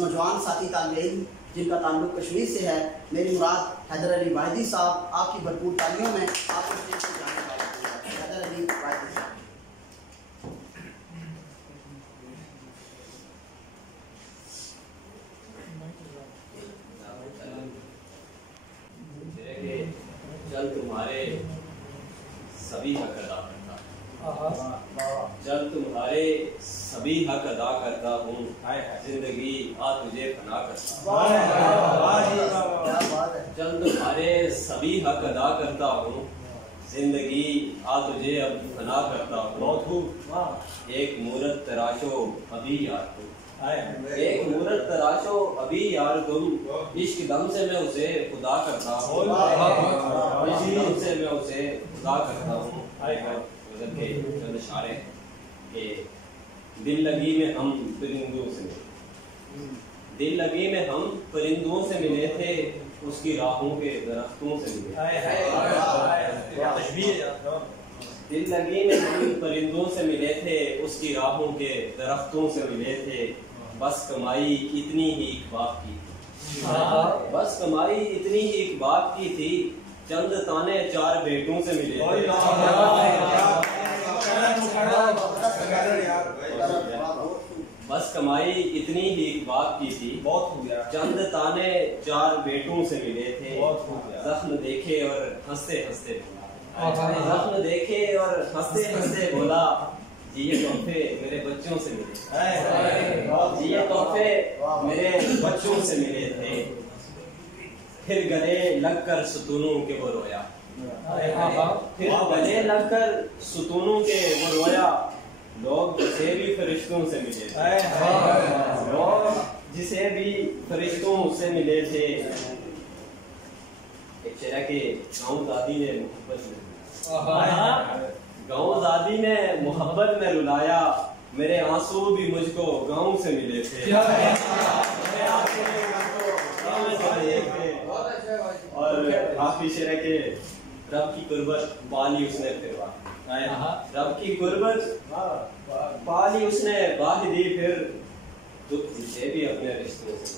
नौजवान साथी तालिब इल्म जिनका ताल्लुक कश्मीर से है, मेरी मुराद हैदर अली वाहिदी साहब, आपकी भरपूर तालियों में आपको स्टेज पर जाने वाले हैदर अली वाहिदी साहब। चल तुम्हारे सभी हक अदा करता, चल तुम्हारे सभी हक अदा करता हूँ, जिंदगी आ तुझे फना करता। चल तुम्हारे सभी हक अदा करता हूँ, जिंदगी आ तुझे अब फना करता हूँ। एक मूरत तराशो अभी यार तुम, एक मूरत तराशो अभी यार तुम, इश्क दम से मैं उसे खुदा करता हूँ, इश्क दम से मैं उसे खुदा करता हूँ। गज़ल के चंद इशारे के दिल लगी में हम परिंदों से मिले, दिल लगी में हम परिंदों से मिले थे, उसकी राहों के दरख्तों से मिले। दिल लगी में हम परिंदों से मिले थे, उसकी राहों के दरख्तों से मिले थे। बस कमाई इतनी ही एक बाप की थी, बस कमाई इतनी ही एक बाप की थी, चंद ताने चार बेटों से मिले थे। बस कमाई इतनी ही एक बाप की थी, चंद ताने चार बेटों से मिले थे। जख्म देखे और हंसते हंसते बोला, जख्म देखे और हंसते हंसते बोला, ये तोहफे मेरे बच्चों से मिले, ये तोहफे मेरे बच्चों से मिले थे। फिर गले लगकर सुतूनों के वो रोया, फिर गले लगकर सुतूनों के वो रोया, लोग जिसे भी फरिश्तों से मिले थे, लोग जिसे भी फरिश्तों से मिले थे। एक शेर के गाँव दादी ने मोहब्बत में, गाँव दादी ने मोहब्बत में रुलाया, मेरे आंसू भी मुझको गाँव से मिले थे। और काफी शेर के रब की कुर्बत पाली उसने फिर रब की कुर्बत पाली उसने बाह दी, फिर दुख जिसे भी अपने रिश्तों से